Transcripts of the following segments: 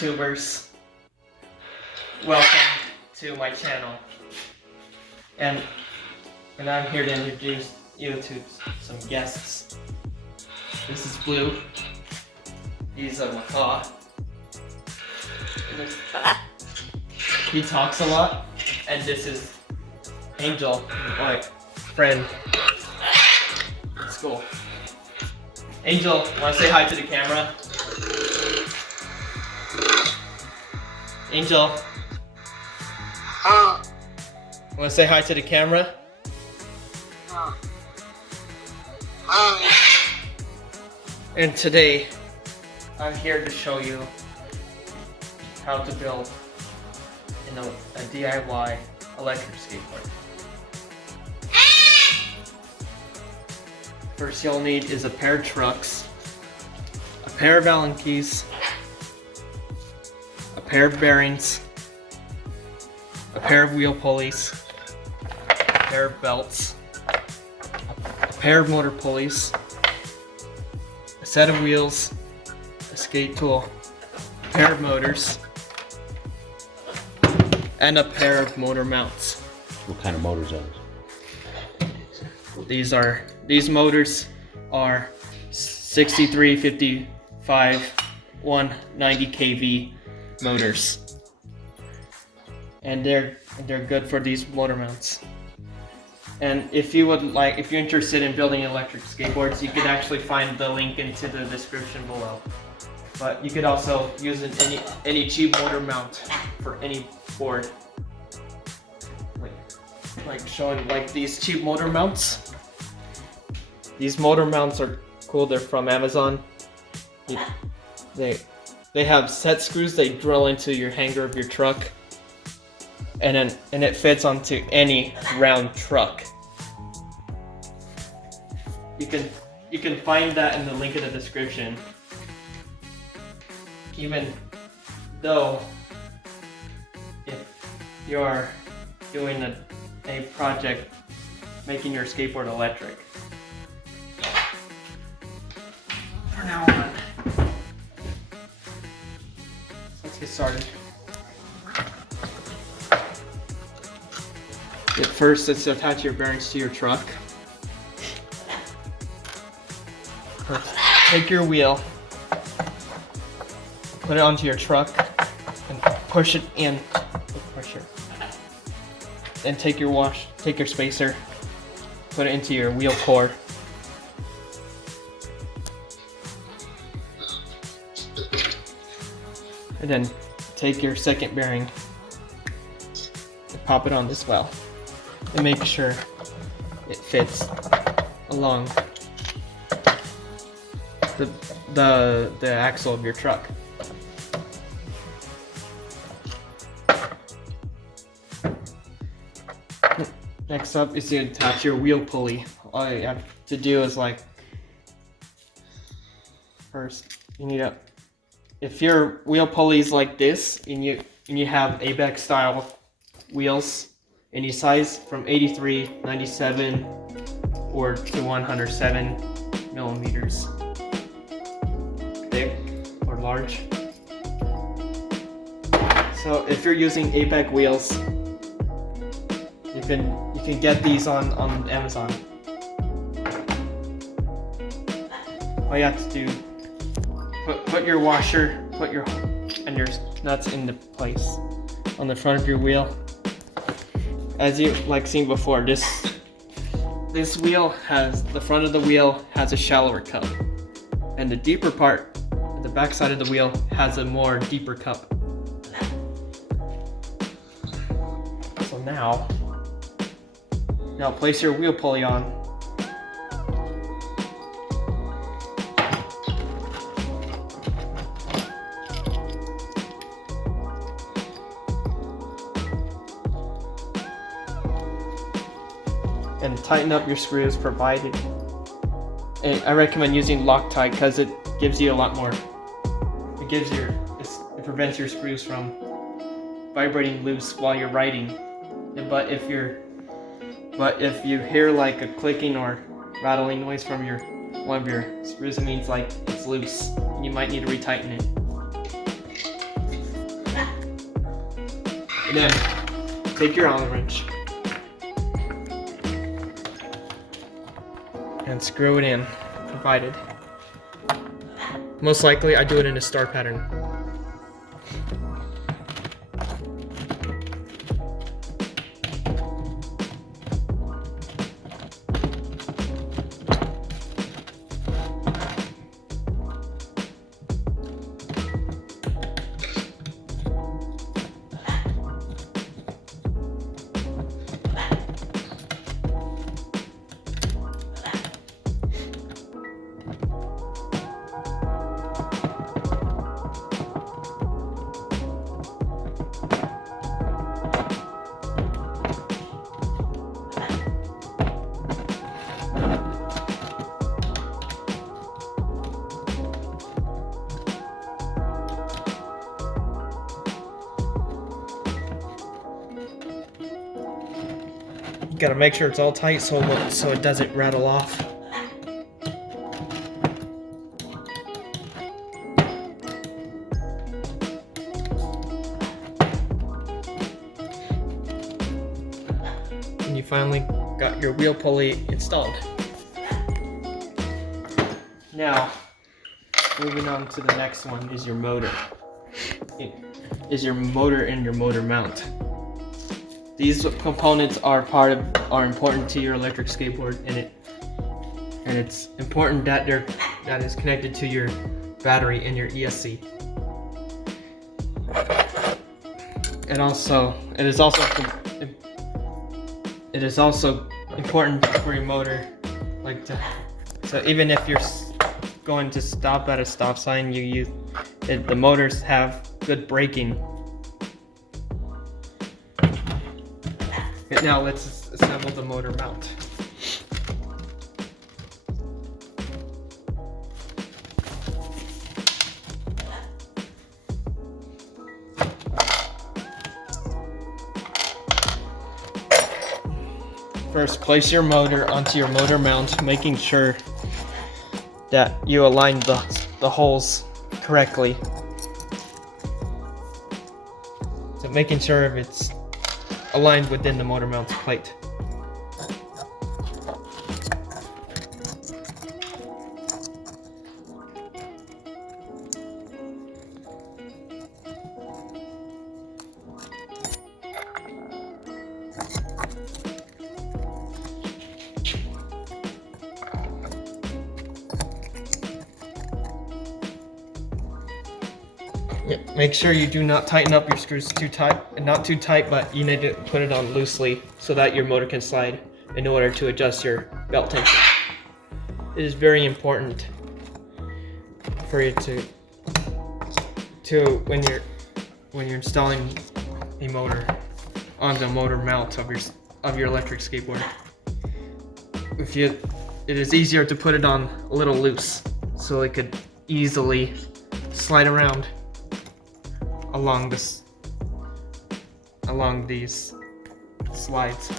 YouTubers, welcome to my channel, and I'm here to introduce you to some guests. This is Blue. He's a macaw. He talks a lot, and this is Angel, my friend. Let's go. Angel, wanna say hi to the camera? Angel. Wanna say hi to the camera? Hi. And today, I'm here to show you how to build a DIY electric skateboard. First you'll need is a pair of trucks, a pair of Allen keys, a pair of bearings, a pair of wheel pulleys, a pair of belts, a pair of motor pulleys, a set of wheels, a skate tool, a pair of motors, and a pair of motor mounts. What kind of motors are these? These motors are 6355 190 kV motors, and they're good for these motor mounts. And if you're interested in building electric skateboards, you could actually find the link into the description below. But you could also use any cheap motor mount for any board, like showing like these cheap motor mounts. These motor mounts are cool. They're from Amazon. They have set screws they drill into your hanger of your truck, and it fits onto any round truck. You can find that in the link in the description. Even though if you're doing a project making your skateboard electric. For now on. Let's get started. First, let's attach your bearings to your truck. First, take your wheel, put it onto your truck, and push it in with pressure. Then take your spacer, put it into your wheel core. And then take your second bearing and pop it on this well. And make sure it fits along the axle of your truck. Next up is to attach your wheel pulley. All you have to do is first you need if your wheel pulley is like this and you have ABEC style wheels any size from 83, 97 or to 107 millimeters, big or large. So if you're using ABEC wheels, you can get these on Amazon. All you have to do, put your washer, and your nuts into place on the front of your wheel. As you seen before, this wheel the front of the wheel has a shallower cup, and the deeper part, the back side of the wheel, has a more deeper cup. So now place your wheel pulley on. And tighten up your screws provided. And I recommend using Loctite because it gives you a lot more. It prevents your screws from vibrating loose while you're riding. But if you hear like a clicking or rattling noise from one of your screws, it means like it's loose and you might need to retighten it. And then take your Allen wrench and screw it in, provided. Most likely I do it in a star pattern. Gotta make sure it's all tight so it doesn't rattle off. And you finally got your wheel pulley installed. Now, moving on to the next one is your motor. Is your motor and your motor mount. These components are important to your electric skateboard, and it's important that that is connected to your battery and your ESC. It is also important for your motor, so even if you're going to stop at a stop sign, the motors have good braking. Now let's assemble the motor mount. First, place your motor onto your motor mount, making sure that you align the holes correctly. So making sure if it's aligned within the motor mount's plate. Make sure you do not tighten up your screws too tight, not too tight, but you need to put it on loosely so that your motor can slide in order to adjust your belt tension. It is very important for you to when you're installing a motor on the motor mount of your electric skateboard. It is easier to put it on a little loose so it could easily slide around along these slides.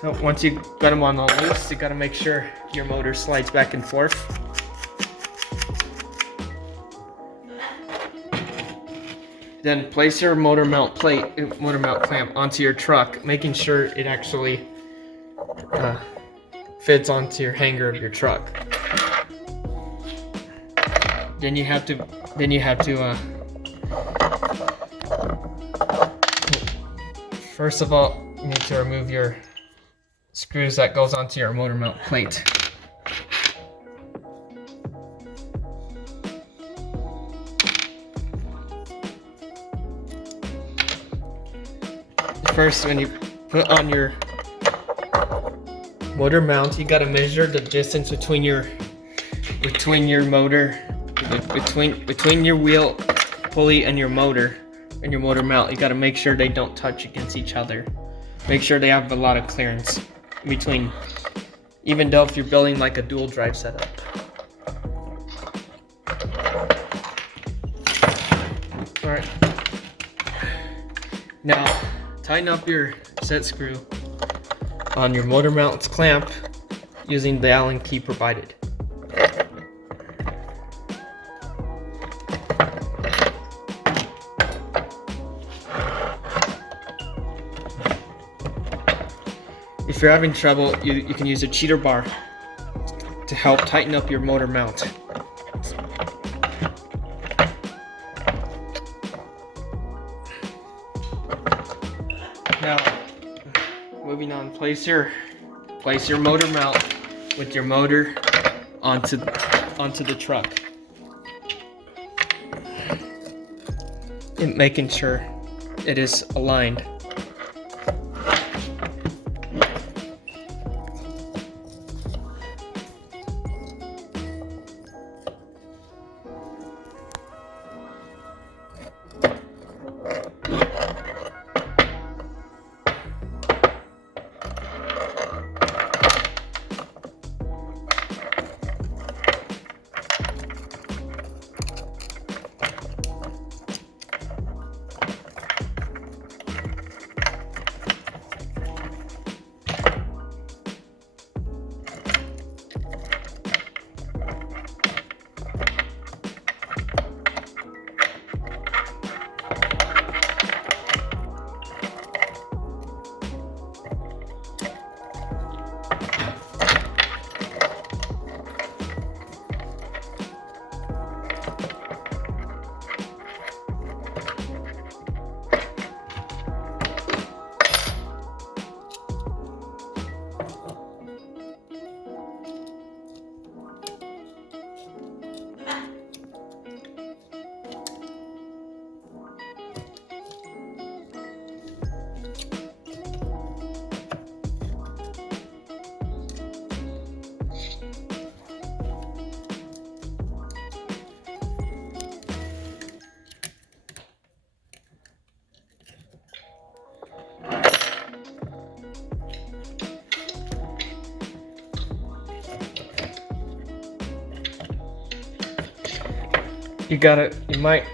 So once you got them on all loose, you got to make sure your motor slides back and forth. Then place your motor mount clamp onto your truck, making sure it actually fits onto your hanger of your truck. Then you have to first of all, you need to remove your screws that goes onto your motor mount plate. First, when you put on your motor mount, you gotta measure the distance between your motor, between your wheel pulley and your motor mount. You gotta make sure they don't touch against each other. Make sure they have a lot of clearance between, even though if you're building like a dual drive setup. All right. Now, tighten up your set screw on your motor mount's clamp using the Allen key provided. If you're having trouble, you can use a cheater bar to help tighten up your motor mount. Now, moving on, place your motor mount with your motor onto the truck, and making sure it is aligned.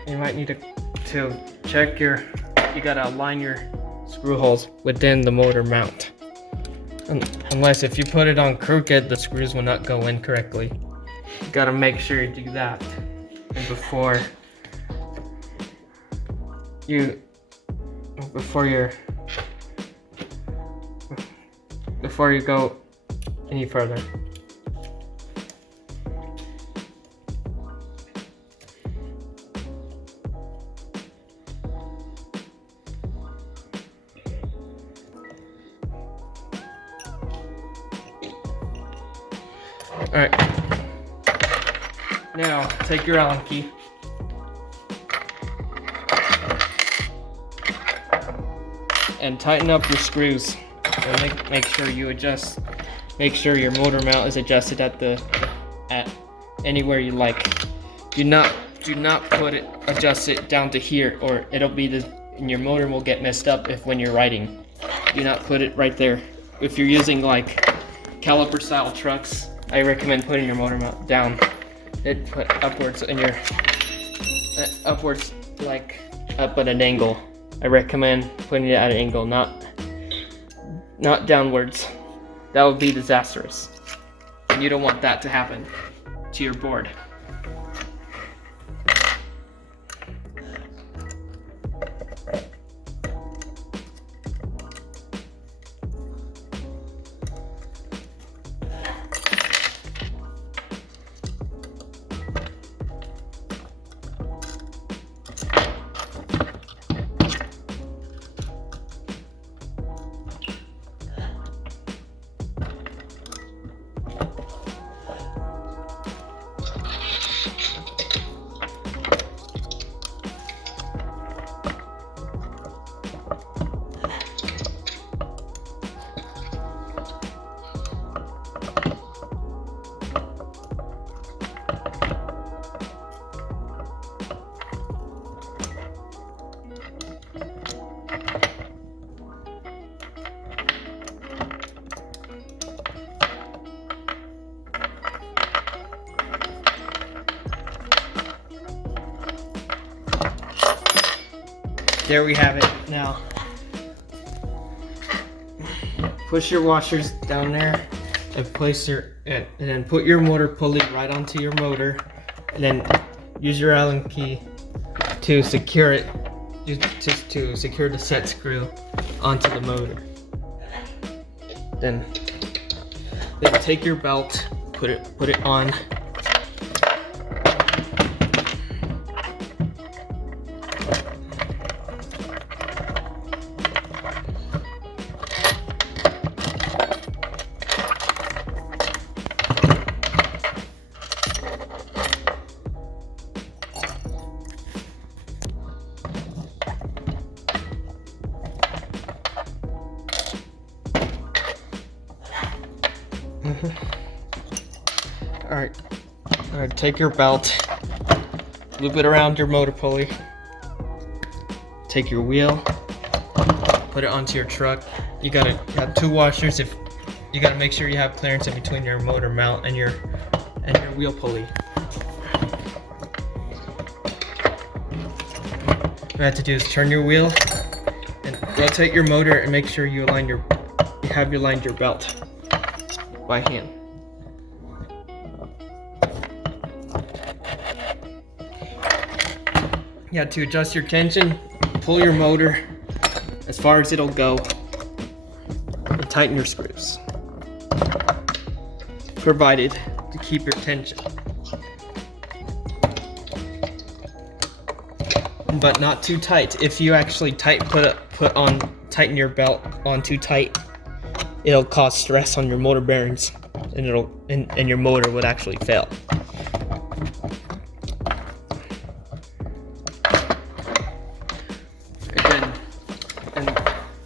You might need to check you gotta align your screw holes within the motor mount. Unless if you put it on crooked, the screws will not go in correctly. You gotta make sure you do that. And before you go any further. Alright, now take your Allen key and tighten up your screws, and make sure you adjust, make sure your motor mount is adjusted at anywhere you like. Do not adjust it down to here, or it'll be and your motor will get messed up when you're riding. Do not put it right there. If you're using like caliper style trucks, I recommend putting your motor mount down. It put upwards in your upwards, like up at an angle. I recommend putting it at an angle, not downwards. That would be disastrous, and you don't want that to happen to your board. There we have it. Now push your washers down there and place and then put your motor pulley right onto your motor, and then use your Allen key to secure it, just to secure the set screw onto the motor. Then take your belt, put it on. Alright, take your belt, loop it around your motor pulley, take your wheel, put it onto your truck. You gotta have 2 washers. If you gotta make sure you have clearance in between your motor mount and your wheel pulley. What you have to do is turn your wheel and rotate your motor and make sure you aligned your belt by hand. You have to adjust your tension, pull your motor as far as it'll go, and tighten your screws, provided to keep your tension. But not too tight. If you actually tighten your belt on too tight, it'll cause stress on your motor bearings, and your motor would actually fail.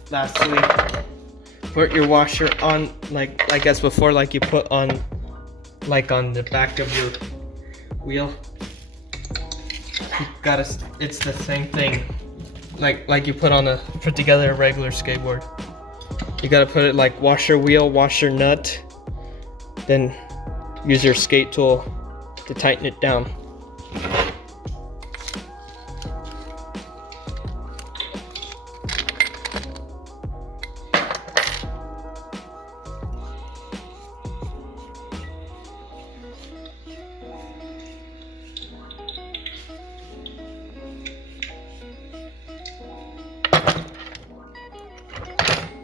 Lastly, put your washer on like as before, like you put on the back of your wheel. It's the same thing, like you put together a regular skateboard. You gotta put it like washer wheel, washer nut, then use your skate tool to tighten it down.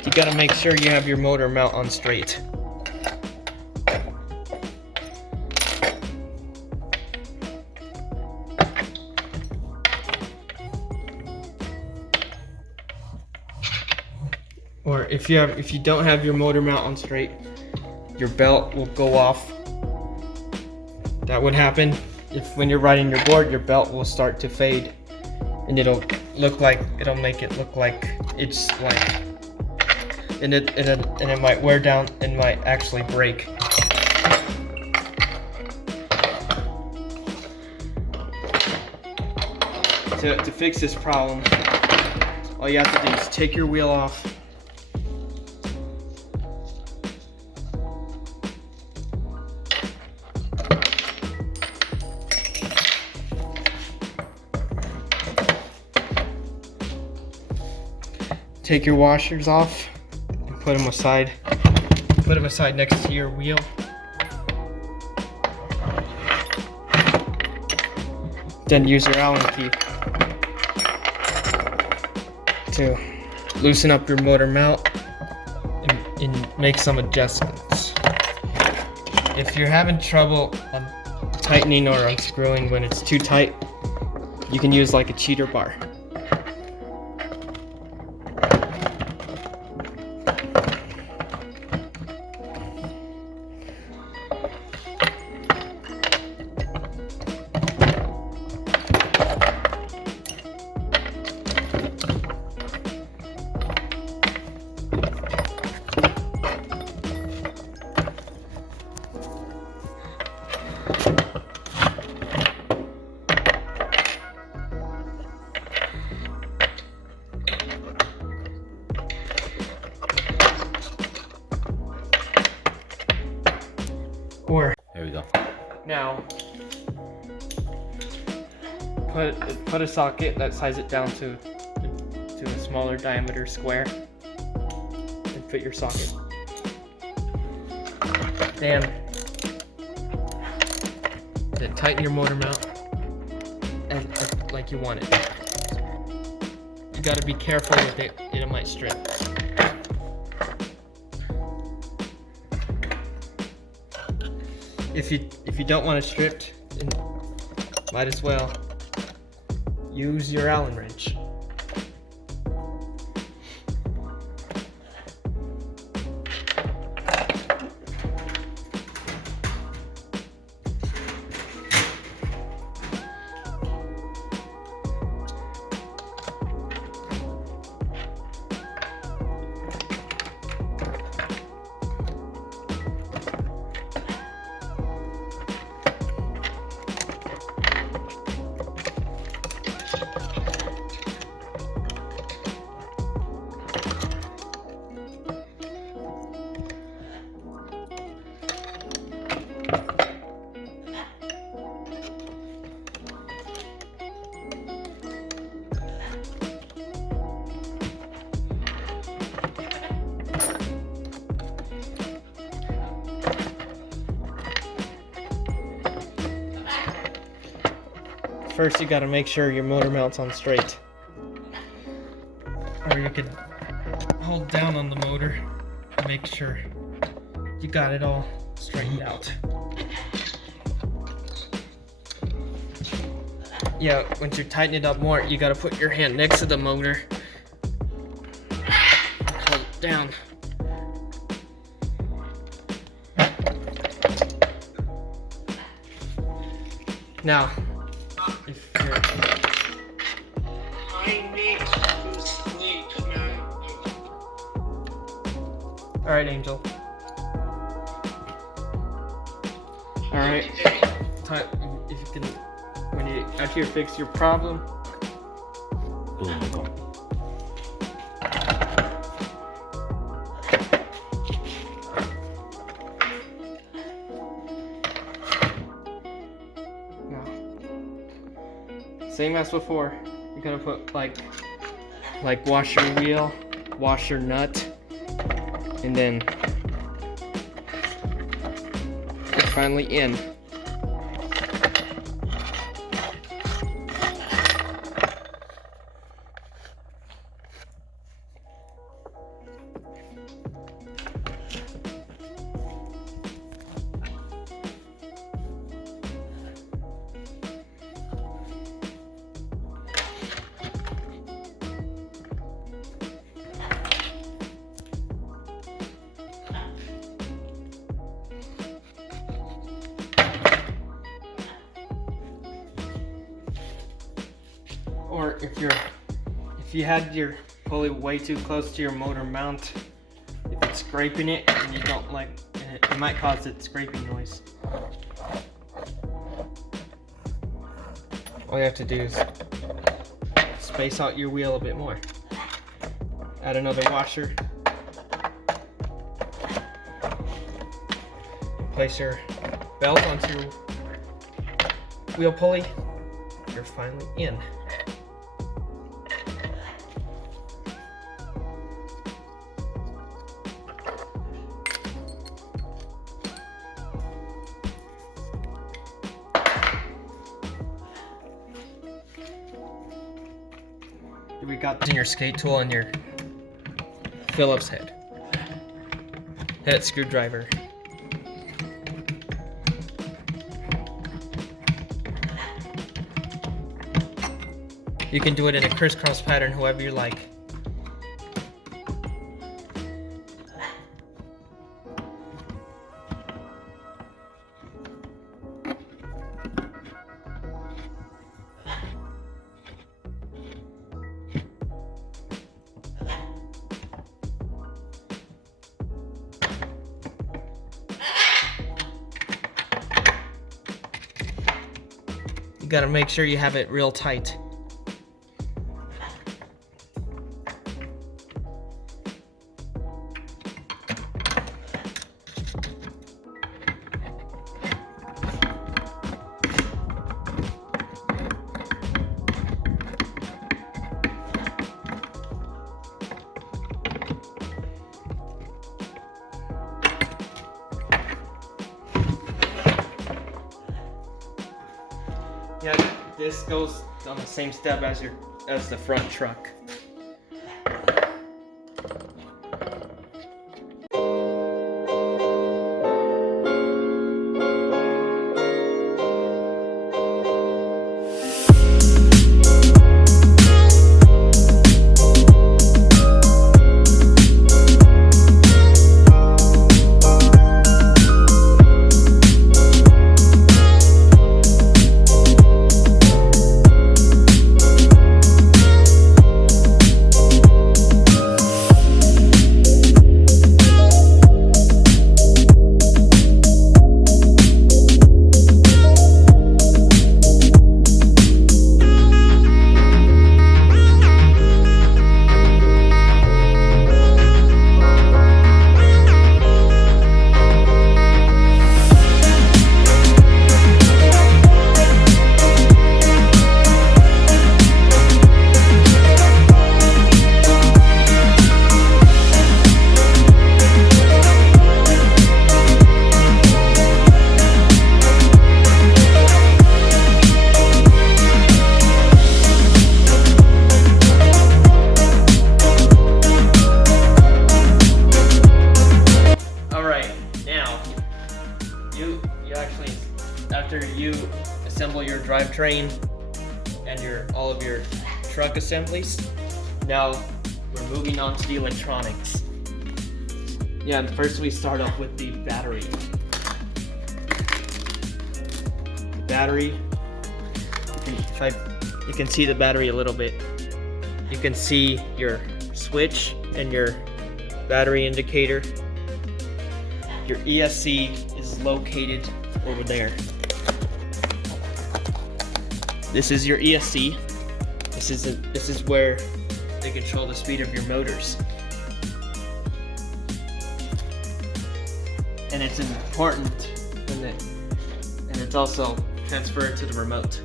You gotta make sure you have your motor mount on straight. Or if you don't have your motor mount on straight, your belt will go off. That would happen if when you're riding your board, your belt will start to fade, and it'll make it look like it's like, and it might wear down and might actually break. To fix this problem, all you have to do is take your wheel off, take your washers off and put them aside next to your wheel. Then use your Allen key to loosen up your motor mount and make some adjustments. If you're having trouble tightening or unscrewing when it's too tight, you can use like a cheater bar. There we go. Now, put a socket that size it down to a smaller diameter square, and fit your socket. Then tighten your motor mount like you want it. You gotta be careful with it, it might strip. If you don't want it stripped, then might as well use your Allen wrench. First, you gotta make sure your motor mount's on straight. Or you could hold down on the motor and make sure you got it all straightened out. Yeah, once you tighten it up more, you gotta put your hand next to the motor. Hold it down. Now, if you're... I need to sleep now. Alright, Angel. Alright. If you can, when you after you fix your problem, same as before, you're gonna put like wash your wheel, wash your nut, and then it's finally in. Or if you had your pulley way too close to your motor mount, if it's scraping it and you don't like it might cause it scraping noise. All you have to do is space out your wheel a bit more. Add another washer. Place your belt onto your wheel pulley. You're finally in. We got your skate tool and your Phillips head screwdriver. You can do it in a crisscross pattern, however you like. You gotta make sure you have it real tight. this goes on the same step as the front truck. After you assemble your drivetrain and all of your truck assemblies, now we're moving on to the electronics. Yeah, and first we start off with the battery. The battery, you can see the battery a little bit. You can see your switch and your battery indicator. Your ESC is located over there. This is your ESC. This is where they control the speed of your motors. And it's important, and it's also transferred to the remote,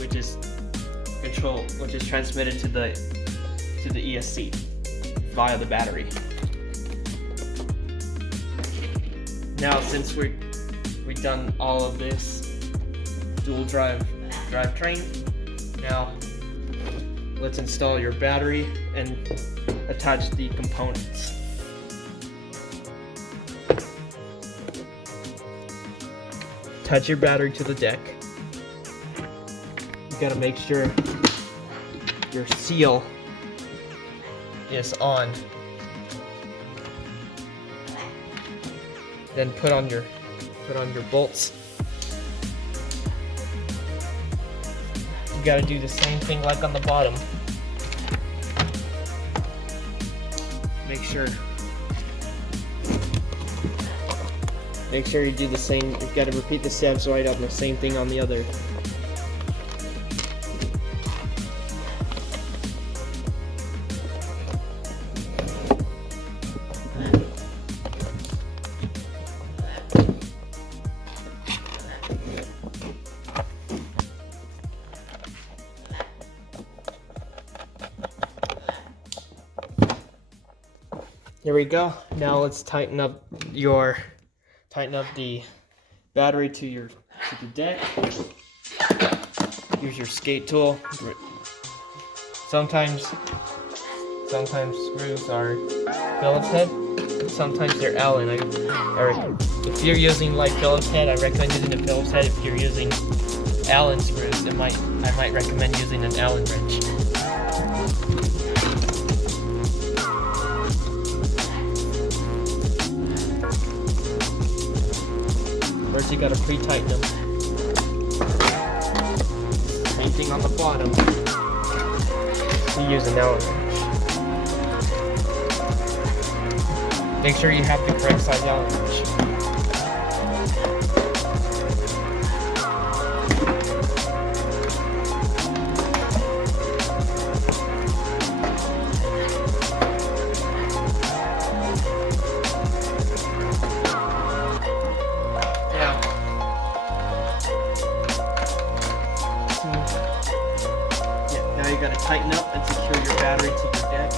which is transmitted to the ESC via the battery. Now, since we've done all of this dual drivetrain, now let's install your battery and attach the components. Attach your battery to the deck. You gotta make sure your seal is on. Then put on your bolts. You gotta do the same thing like on the bottom. Make sure you do the same. You gotta repeat the steps right on the same thing on the other. There we go. Now let's tighten up the battery to the deck. Use your skate tool. Sometimes screws are Phillips head. Sometimes they're Allen. If you're using like Phillips head, I recommend using a Phillips head. If you're using Allen screws, I might recommend using an Allen wrench. First you gotta pre-tighten them. Same thing on the bottom. You use an Allen wrench. Make sure you have the correct size Allen wrench. Now you gotta tighten up and secure your battery to your deck.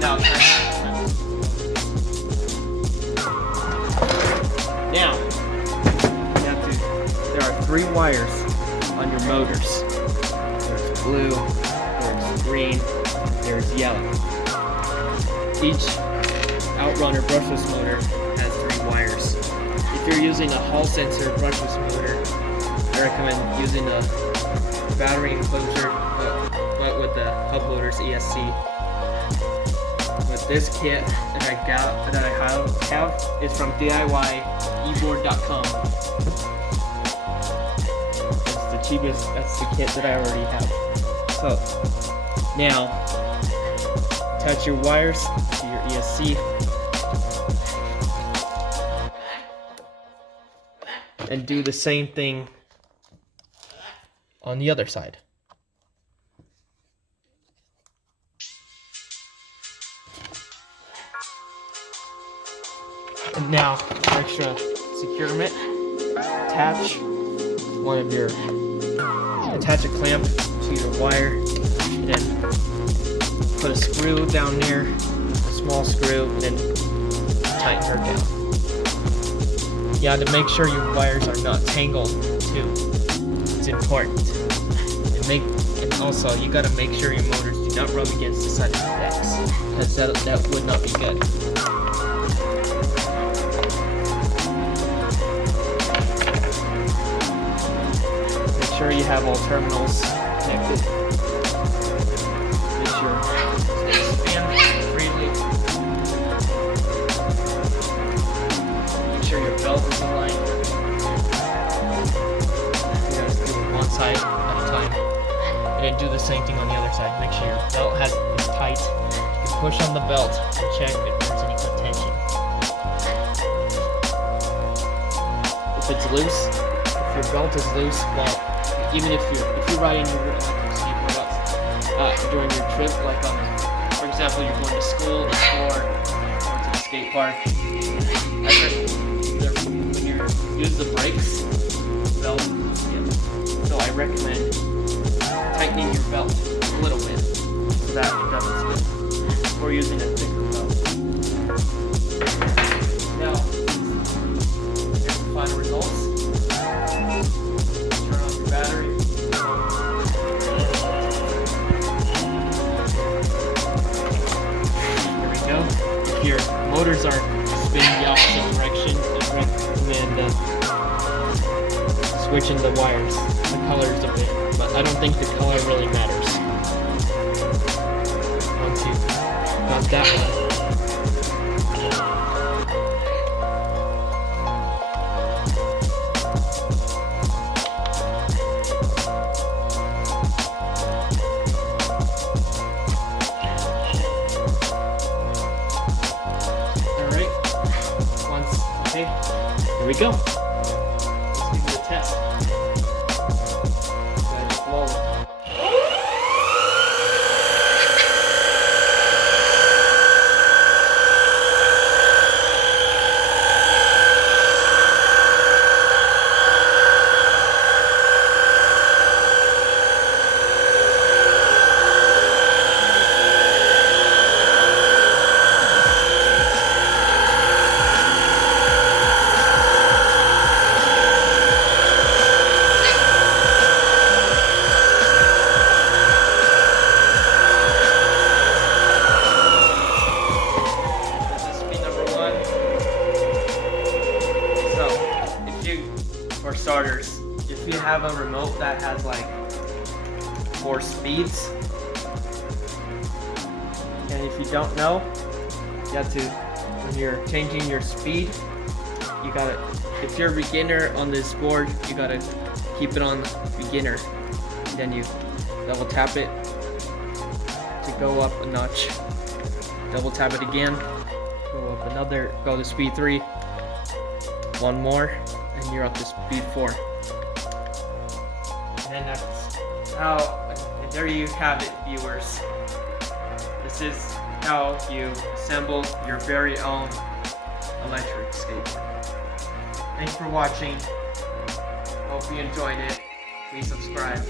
Now, there are 3 wires on your motors. There's blue, there's green, there's yellow. Each outrunner brushless motor has 3 wires. If you're using a Hall sensor brushless motor, I recommend using a battery enclosure, but with the hub loader's ESC. With this kit that I have is from DIYeboard.com. It's the cheapest. That's the kit that I already have. So now attach your wires to your ESC. And do the same thing on the other side. And now, for extra securement, attach a clamp to your wire, and then put a screw down there, a small screw, and then tighten her down. You have to make sure your wires are not tangled too. It's important. And also, you gotta make sure your motors do not rub against the side of the decks, because that would not be good. Make sure you have all terminals connected. Make sure they spin freely. Make sure your belt is aligned. You guys do it one side at a time. And then do the same thing on the other side. Make sure your belt is tight. You can push on the belt and check if there's any tension. If it's loose, if your belt is loose, well, even if you're riding your skateboard during your trip, like for example, you're going to school, the store, or to the skate park, when you use the brakes, the belt will skip. So I recommend tightening your belt a little bit so that it doesn't skip, or using a thicker belt. Now, here's the final results. Turn on your battery. There we go. If your motors are spinning the opposite direction, I recommend switching the wires, the colors a bit, but I don't think the color really matters. Once you've got that one. Here we go. Let's give it a test. For starters, if you have a remote that has like 4 speeds, and if you don't know, you have to, when you're changing your speed, you gotta, if you're a beginner on this board, you gotta keep it on beginner. Then you double tap it to go up a notch. Double tap it again, go up another, go to speed 3, one more, and you're up to speed 4. And then that's how, and there you have it, viewers. This is how you assemble your very own electric skateboard. Thanks for watching. Hope you enjoyed it. Please subscribe.